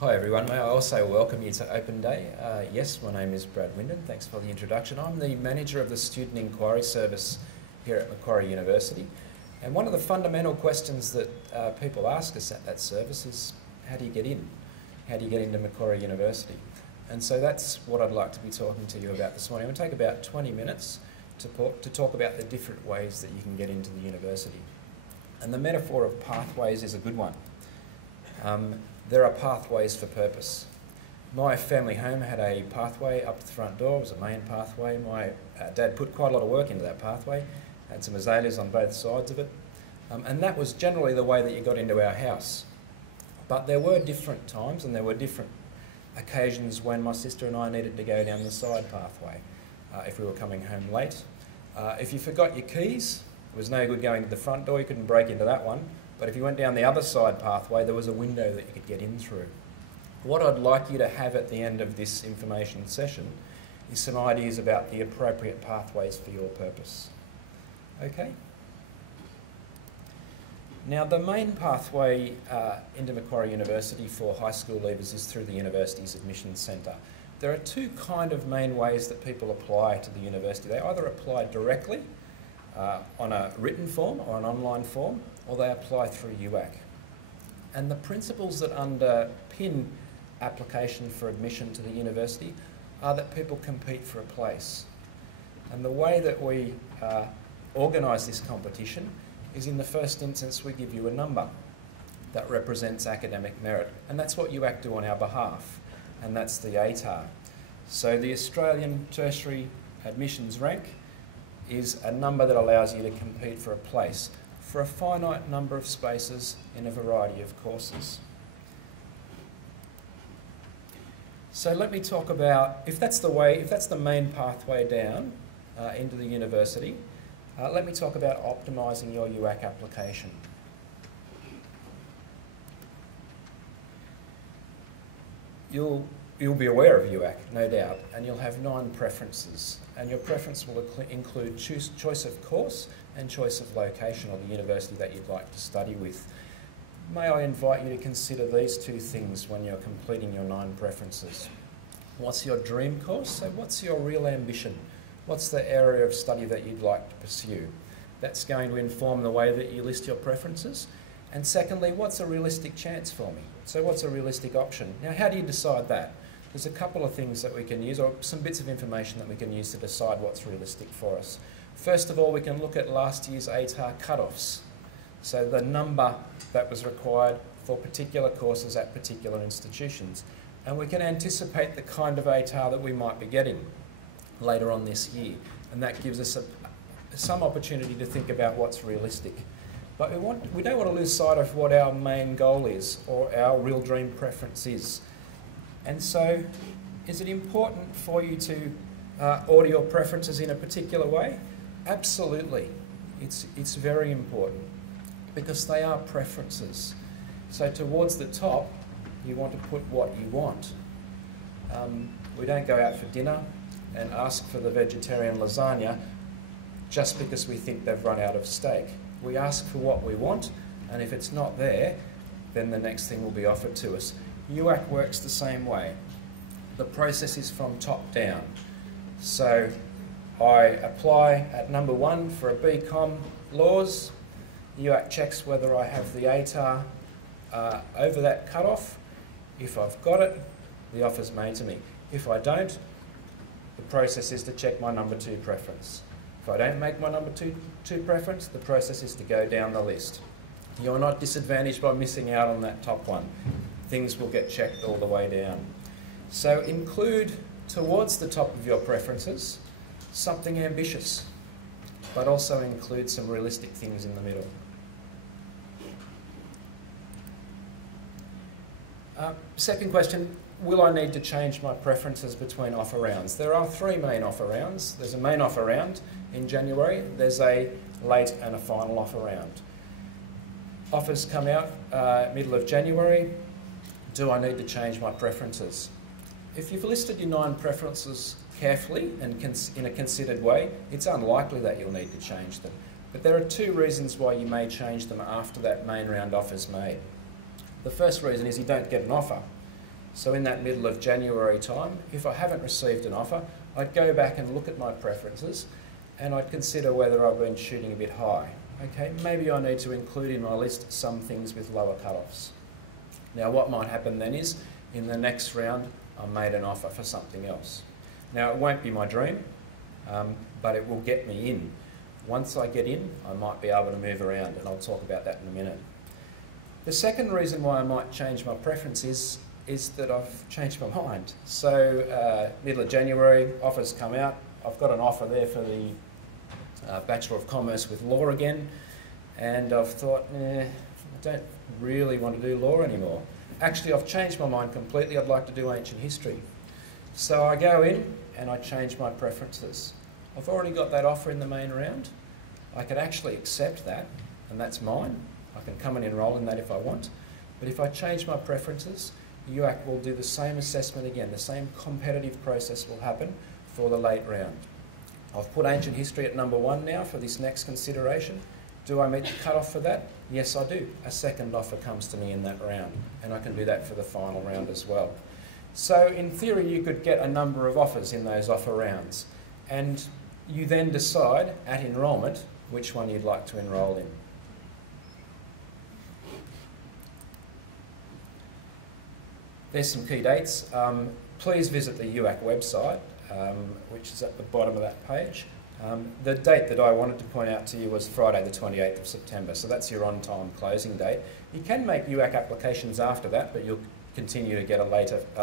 Hi everyone, may I also welcome you to Open Day. Yes, my name is Brad Wyndham, thanks for the introduction. I'm the manager of the Student Inquiry Service here at Macquarie University, and one of the fundamental questions that people ask us at that service is, how do you get in? How do you get into Macquarie University? And so that's what I'd like to be talking to you about this morning. It will take about 20 minutes to talk about the different ways that you can get into the university. And the metaphor of pathways is a good one. There are pathways for purpose. My family home had a pathway up the front door. It was a main pathway. My dad put quite a lot of work into that pathway, had some azaleas on both sides of it, and that was generally the way that you got into our house. But there were different times and there were different occasions when my sister and I needed to go down the side pathway if we were coming home late. If you forgot your keys, it was no good going to the front door, you couldn't break into that one. But if you went down the other side pathway, there was a window that you could get in through. What I'd like you to have at the end of this information session is some ideas about the appropriate pathways for your purpose. Okay? Now, the main pathway into Macquarie University for high school leavers is through the university's admissions centre. There are two kind of main ways that people apply to the university. They either apply directly on a written form or an online form, or they apply through UAC. And the principles that underpin application for admission to the university are that people compete for a place. And the way that we organise this competition is, in the first instance, we give you a number that represents academic merit. And that's what UAC do on our behalf, and that's the ATAR. So the Australian Tertiary Admissions Rank is a number that allows you to compete for a place for a finite number of spaces in a variety of courses. So let me talk about, if that's the main pathway down into the university, let me talk about optimising your UAC application. You'll be aware of UAC, no doubt, and you'll have 9 preferences. And your preference will include choice of course and choice of location or the university that you'd like to study with. May I invite you to consider these 2 things when you're completing your 9 preferences. What's your dream course? So what's your real ambition? What's the area of study that you'd like to pursue? That's going to inform the way that you list your preferences. And secondly, what's a realistic chance for me? So what's a realistic option? Now, how do you decide that? There's a couple of things that we can use, or some bits of information that we can use to decide what's realistic for us. First of all, we can look at last year's ATAR cut-offs. So the number that was required for particular courses at particular institutions. And we can anticipate the kind of ATAR that we might be getting later on this year. And that gives us some opportunity to think about what's realistic. But we don't want to lose sight of what our main goal is, or our real dream preference is. And so, is it important for you to order your preferences in a particular way? Absolutely. It's very important, because they are preferences. So towards the top, you want to put what you want. We don't go out for dinner and ask for the vegetarian lasagna just because we think they've run out of steak. We ask for what we want, and if it's not there, then the next thing will be offered to us. UAC works the same way. The process is from top down. So I apply at number 1 for a BCom laws. UAC checks whether I have the ATAR over that cut-off. If I've got it, the offer's made to me. If I don't, the process is to check my number 2 preference. If I don't make my number 2 preference, the process is to go down the list. You're not disadvantaged by missing out on that top one. Things will get checked all the way down. So include towards the top of your preferences something ambitious, but also include some realistic things in the middle. Second question, will I need to change my preferences between offer rounds? There are 3 main offer rounds. There's a main offer round in January, there's a late and a final offer round. Offers come out middle of January. Do I need to change my preferences? If you've listed your 9 preferences carefully and in a considered way, it's unlikely that you'll need to change them. But there are 2 reasons why you may change them after that main round offer's made. The first reason is you don't get an offer. So in that middle of January time, if I haven't received an offer, I'd go back and look at my preferences and I'd consider whether I've been shooting a bit high. Okay, maybe I need to include in my list some things with lower cut-offs. Now what might happen then is, in the next round, I made an offer for something else. Now it won't be my dream, but it will get me in. Once I get in, I might be able to move around, and I'll talk about that in a minute. The second reason why I might change my preference is that I've changed my mind. So middle of January, offers come out. I've got an offer there for the Bachelor of Commerce with law again, and I've thought, I don't really want to do law anymore. Actually, I've changed my mind completely. I'd like to do ancient history. So I go in and I change my preferences. I've already got that offer in the main round. I could actually accept that, and that's mine. I can come and enrol in that if I want. But if I change my preferences, UAC will do the same assessment again. The same competitive process will happen for the late round. I've put ancient history at number 1 now for this next consideration. Do I meet the cut-off for that? Yes, I do. A second offer comes to me in that round, and I can do that for the final round as well. So in theory, you could get a number of offers in those offer rounds, and you then decide at enrolment which one you'd like to enrol in. There's some key dates. Please visit the UAC website, which is at the bottom of that page. The date that I wanted to point out to you was Friday the 28th of September, so that's your on-time closing date. You can make UAC applications after that, but you'll continue to get a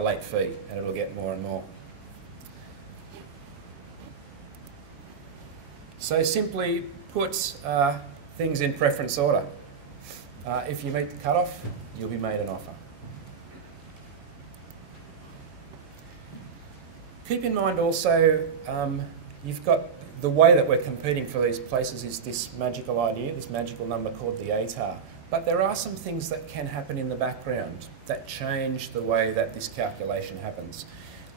late fee, and it'll get more and more. So simply put things in preference order. If you meet the cut-off, you'll be made an offer. Keep in mind also, you've got the way that we're competing for these places is this magical idea, this magical number called the ATAR. But there are some things that can happen in the background that change the way that this calculation happens.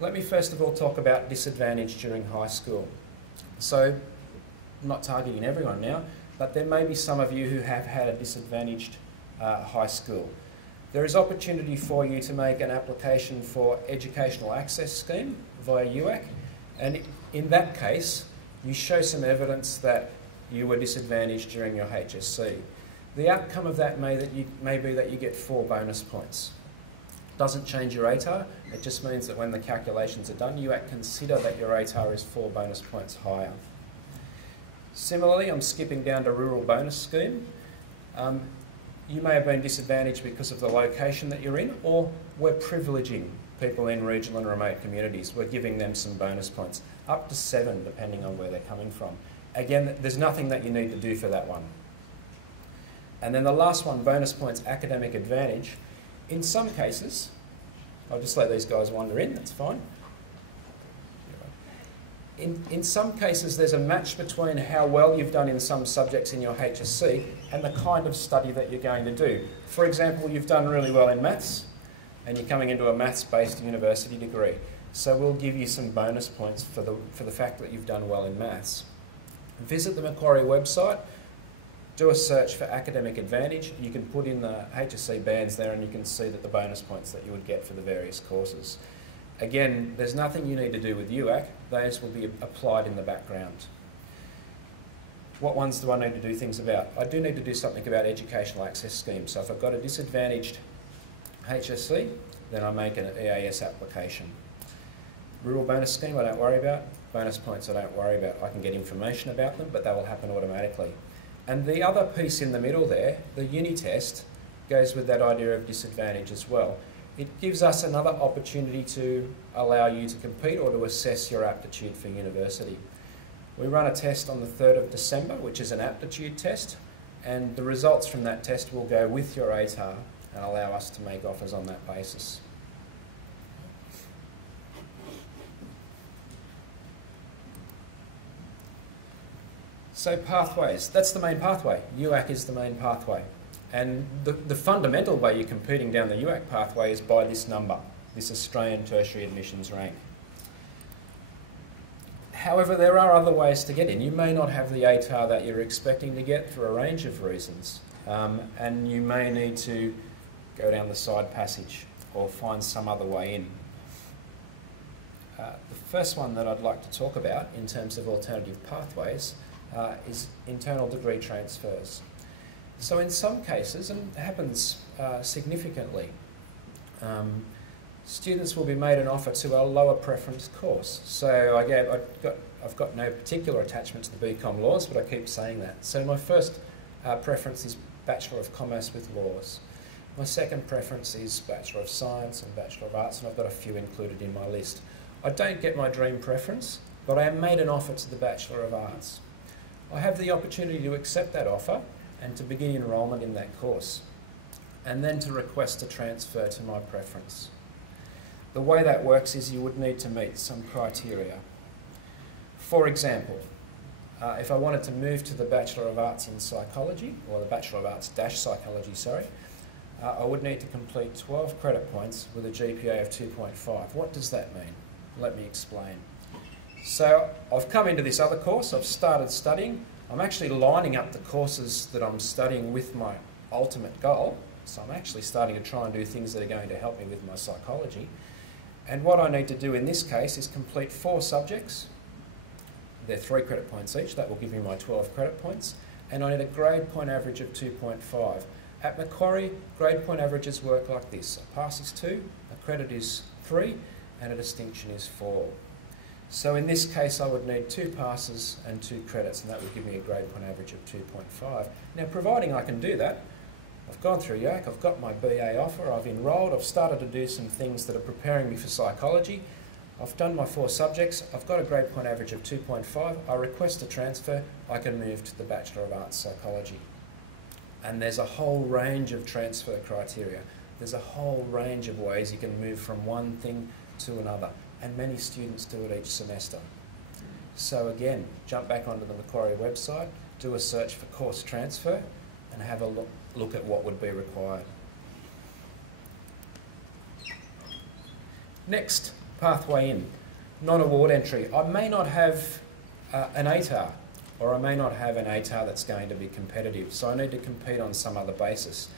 Let me first of all talk about disadvantage during high school. So, I'm not targeting everyone now, but there may be some of you who have had a disadvantaged high school. There is opportunity for you to make an application for educational access scheme via UAC, and in that case, you show some evidence that you were disadvantaged during your HSC. The outcome of that may be that you get 4 bonus points. Doesn't change your ATAR, it just means that when the calculations are done, UAC consider that your ATAR is 4 bonus points higher. Similarly, I'm skipping down to rural bonus scheme. You may have been disadvantaged because of the location that you're in, or we're privileging people in regional and remote communities. We're giving them some bonus points, up to 7 depending on where they're coming from. Again, there's nothing that you need to do for that one. And then the last one, bonus points, academic advantage. In some cases, I'll just let these guys wander in, that's fine. In some cases, there's a match between how well you've done in some subjects in your HSC and the kind of study that you're going to do. For example, you've done really well in maths, and you're coming into a maths-based university degree. So we'll give you some bonus points for the fact that you've done well in maths. Visit the Macquarie website, do a search for academic advantage. You can put in the HSC bands there, and you can see that the bonus points that you would get for the various courses. Again, there's nothing you need to do with UAC. Those will be applied in the background. What ones do I need to do things about? I do need to do something about educational access schemes. So if I've got a disadvantaged HSC, then I make an EAS application. Rural bonus scheme I don't worry about. Bonus points I don't worry about. I can get information about them, but they will happen automatically. And the other piece in the middle there, the uni test, goes with that idea of disadvantage as well. It gives us another opportunity to allow you to compete or to assess your aptitude for university. We run a test on the 3rd of December, which is an aptitude test, and the results from that test will go with your ATAR and allow us to make offers on that basis. So pathways, that's the main pathway. UAC is the main pathway. And the fundamental way you're competing down the UAC pathway is by this number, this Australian tertiary admissions rank. However, there are other ways to get in. You may not have the ATAR that you're expecting to get for a range of reasons, and you may need to go down the side passage, or find some other way in. The first one that I'd like to talk about in terms of alternative pathways is internal degree transfers. So in some cases, and it happens significantly, students will be made an offer to a lower preference course. So I've got no particular attachment to the BCom laws, but I keep saying that. So my first preference is Bachelor of Commerce with Laws. My second preference is Bachelor of Science and Bachelor of Arts, and I've got a few included in my list. I don't get my dream preference, but I am made an offer to the Bachelor of Arts. I have the opportunity to accept that offer and to begin enrolment in that course, and then to request a transfer to my preference. The way that works is you would need to meet some criteria. For example, if I wanted to move to the Bachelor of Arts in Psychology, or the Bachelor of Arts - Psychology, I would need to complete 12 credit points with a GPA of 2.5. What does that mean? Let me explain. So I've come into this other course, I've started studying, I'm actually lining up the courses that I'm studying with my ultimate goal, so I'm actually starting to try and do things that are going to help me with my psychology. And what I need to do in this case is complete 4 subjects. They're 3 credit points each, that will give me my 12 credit points, and I need a grade point average of 2.5. At Macquarie, grade point averages work like this. A pass is 2, a credit is 3, and a distinction is 4. So in this case I would need 2 passes and 2 credits, and that would give me a grade point average of 2.5. Now, providing I can do that, I've gone through YAC, I've got my BA offer, I've enrolled, I've started to do some things that are preparing me for psychology, I've done my 4 subjects, I've got a grade point average of 2.5, I request a transfer, I can move to the Bachelor of Arts Psychology. And there's a whole range of transfer criteria. There's a whole range of ways you can move from one thing to another, and many students do it each semester. So again, jump back onto the Macquarie website, do a search for course transfer, and have a look at what would be required. Next, pathway in. Non-award entry. I may not have an ATAR, or I may not have an ATAR that's going to be competitive, so I need to compete on some other basis.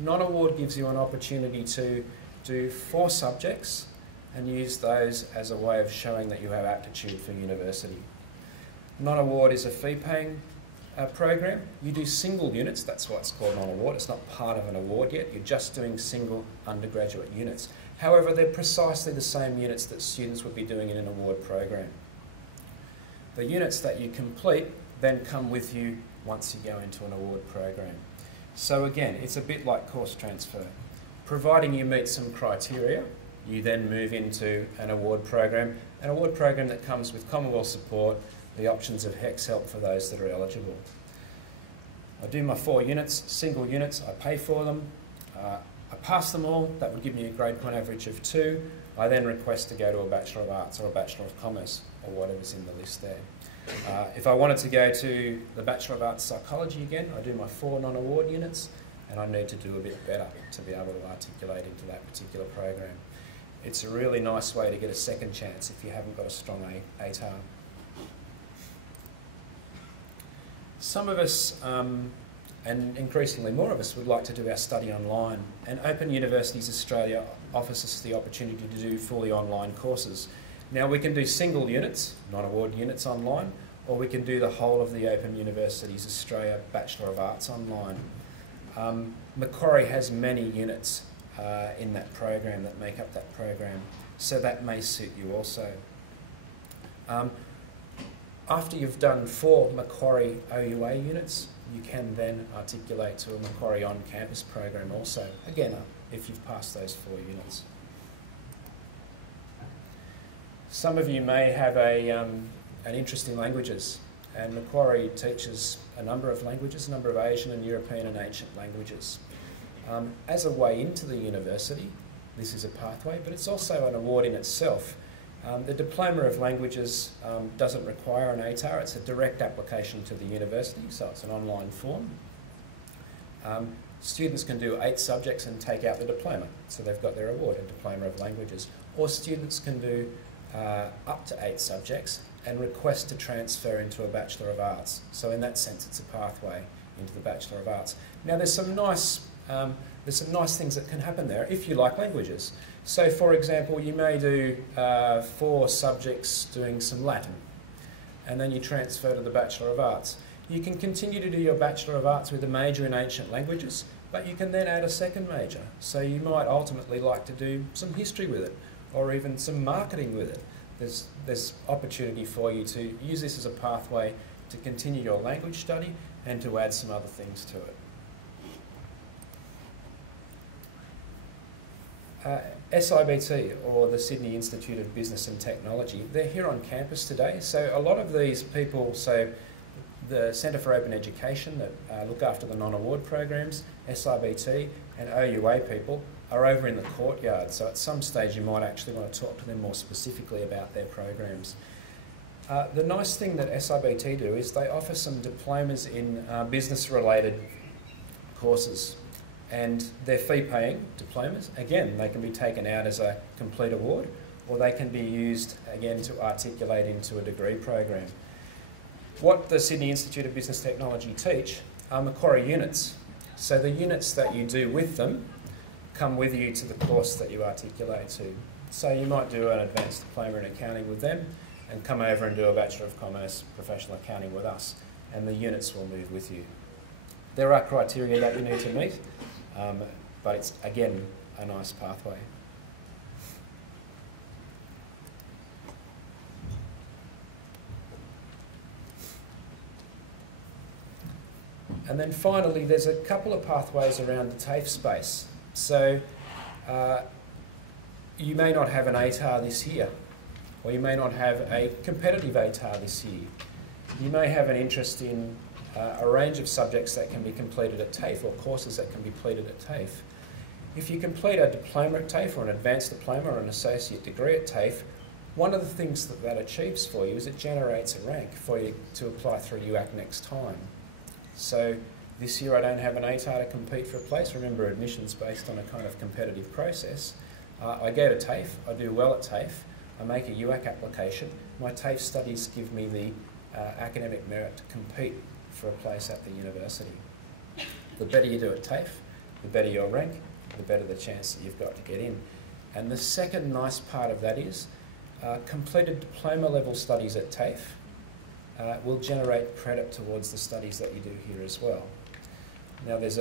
Non-award gives you an opportunity to do 4 subjects and use those as a way of showing that you have aptitude for university. Non-award is a fee-paying program. You do single units, that's why it's called non-award. It's not part of an award yet, you're just doing single undergraduate units. However, they're precisely the same units that students would be doing in an award program. The units that you complete then come with you once you go into an award program. So again, it's a bit like course transfer. Providing you meet some criteria, you then move into an award program that comes with Commonwealth support, the options of HECS help for those that are eligible. I do my 4 units, single units, I pay for them, I pass them all, that would give me a grade point average of 2. I then request to go to a Bachelor of Arts or a Bachelor of Commerce, or whatever's in the list there. If I wanted to go to the Bachelor of Arts Psychology again, I do my 4 non-award units, and I need to do a bit better to be able to articulate into that particular program. It's a really nice way to get a second chance if you haven't got a strong ATAR. Some of us, and increasingly more of us, would like to do our study online, and Open Universities Australia offers us the opportunity to do fully online courses. Now we can do single units, non-award units online, or we can do the whole of the Open Universities Australia Bachelor of Arts online. Macquarie has many units in that program that make up that program, so that may suit you also. After you've done 4 Macquarie OUA units, you can then articulate to a Macquarie on-campus program also, again, if you've passed those 4 units. Some of you may have an interest in languages, and Macquarie teaches a number of languages, a number of Asian and European and ancient languages. As a way into the university, this is a pathway, but it's also an award in itself. The Diploma of Languages doesn't require an ATAR, it's a direct application to the university, so it's an online form. Students can do 8 subjects and take out the diploma, so they've got their award, a Diploma of Languages. Or students can do up to 8 subjects and request to transfer into a Bachelor of Arts. So in that sense, it's a pathway into the Bachelor of Arts. Now there's some nice there's some nice things that can happen there if you like languages. So for example, you may do 4 subjects doing some Latin, and then you transfer to the Bachelor of Arts. You can continue to do your Bachelor of Arts with a major in ancient languages, but you can then add a second major. So you might ultimately like to do some history with it, or even some marketing with it. There's opportunity for you to use this as a pathway to continue your language study and to add some other things to it. SIBT, or the Sydney Institute of Business and Technology, they're here on campus today. So a lot of these people, so the Centre for Open Education that look after the Nonaward programs, SIBT and OUA people are over in the courtyard. So at some stage you might actually want to talk to them more specifically about their programs. The nice thing that SIBT do is they offer some diplomas in business-related courses, and they're fee-paying diplomas. Again, they can be taken out as a complete award, or they can be used, again, to articulate into a degree program. What the Sydney Institute of Business Technology teach are Macquarie units. So the units that you do with them come with you to the course that you articulate to. So you might do an advanced diploma in accounting with them and come over and do a Bachelor of Commerce professional accounting with us, and the units will move with you. There are criteria that you need to meet, but it's, again, a nice pathway. And then finally, there's a couple of pathways around the TAFE space. So you may not have an ATAR this year, or you may not have a competitive ATAR this year. You may have an interest in a range of subjects that can be completed at TAFE, or courses that can be completed at TAFE. If you complete a diploma at TAFE, or an advanced diploma, or an associate degree at TAFE, one of the things that that achieves for you is it generates a rank for you to apply through UAC next time. So this year I don't have an ATAR to compete for a place. Remember, admission's based on a kind of competitive process. I go to TAFE, I do well at TAFE, I make a UAC application. My TAFE studies give me the academic merit to compete for a place at the university. The better you do at TAFE, the better your rank, the better the chance that you've got to get in. And the second nice part of that is completed diploma level studies at TAFE will generate credit towards the studies that you do here as well. Now there's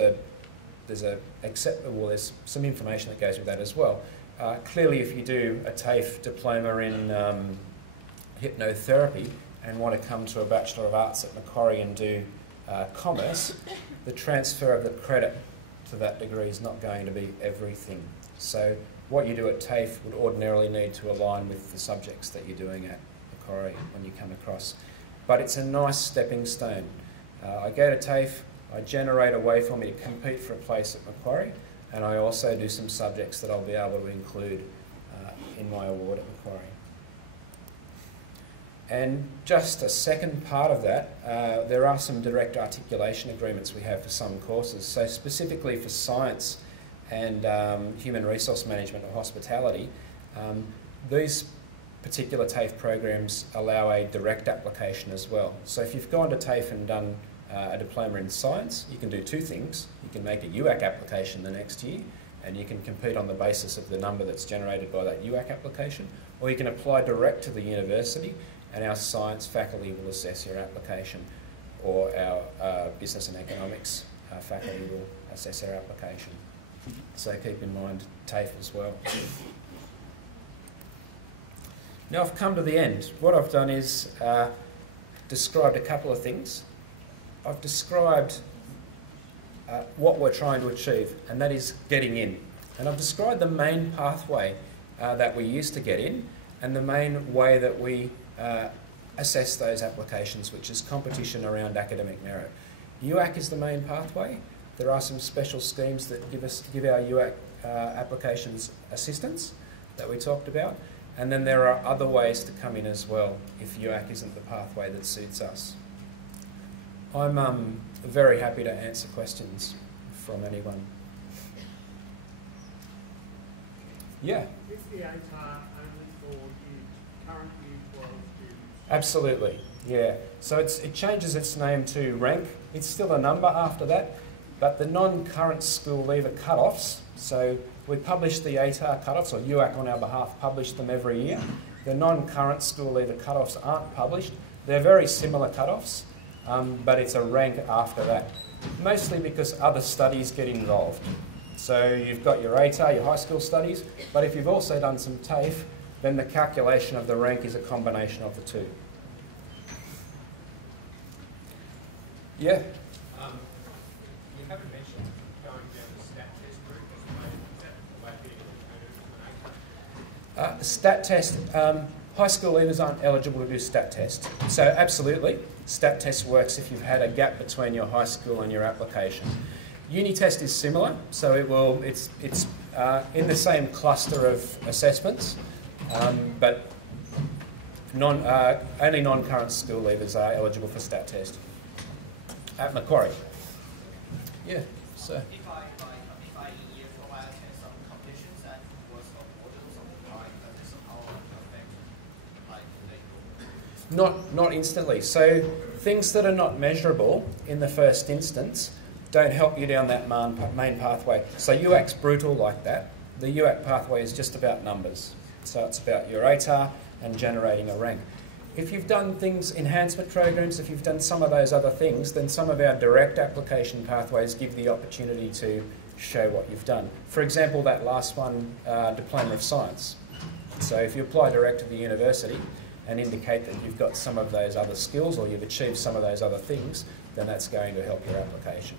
some information that goes with that as well. Clearly, if you do a TAFE diploma in hypnotherapy and want to come to a Bachelor of Arts at Macquarie and do commerce, the transfer of the credit to that degree is not going to be everything. So what you do at TAFE would ordinarily need to align with the subjects that you're doing at Macquarie when you come across. But it's a nice stepping stone. I go to TAFE, I generate a way for me to compete for a place at Macquarie, and I also do some subjects that I'll be able to include in my award at Macquarie. And just a second part of that, there are some direct articulation agreements we have for some courses. So specifically for science and human resource management or hospitality, these particular TAFE programs allow a direct application as well. So if you've gone to TAFE and done a diploma in science, you can do two things. You can make a UAC application the next year, and you can compete on the basis of the number that's generated by that UAC application, or you can apply direct to the university, and our science faculty will assess your application, or our business and economics faculty will assess our application. So keep in mind TAFE as well. Now I've come to the end. What I've done is described a couple of things. I've described what we're trying to achieve, and that is getting in. And I've described the main pathway that we use to get in, and the main way that we assess those applications, which is competition around academic merit. UAC is the main pathway. There are some special schemes that give our UAC applications assistance that we talked about. And then there are other ways to come in as well if UAC isn't the pathway that suits us. I'm very happy to answer questions from anyone. Yeah? Is the ATAR only for current Year 12 students? Absolutely, yeah. So it changes its name to rank. It's still a number after that. But the non-current school leaver cut-offs, so we publish the ATAR cut-offs, or UAC on our behalf publish them every year. The non-current school leaver cut-offs aren't published. They're very similar cut-offs, but it's a rank after that, mostly because other studies get involved. So you've got your ATAR, your high school studies, but if you've also done some TAFE, then the calculation of the rank is a combination of the two. Yeah? You haven't mentioned going down the stat test route. Is that the way of getting an ATAR? Stat test, high school leavers aren't eligible to do stat test. So absolutely, stat test works if you've had a gap between your high school and your application. Uni test is similar, so it's in the same cluster of assessments, but only non-current school leavers are eligible for stat test. At Macquarie. Yeah, so. If I in year 4 I attend some competitions and was awarded or something like that, this how affect like Not instantly. So things that are not measurable in the first instance don't help you down that main pathway. So UAC's brutal like that. The UAC pathway is just about numbers. So it's about your ATAR and generating a rank. If you've done things, enhancement programs, if you've done some of those other things, then some of our direct application pathways give the opportunity to show what you've done. For example, that last one, Diploma of Science. So if you apply direct to the university and indicate that you've got some of those other skills or you've achieved some of those other things, then that's going to help your application.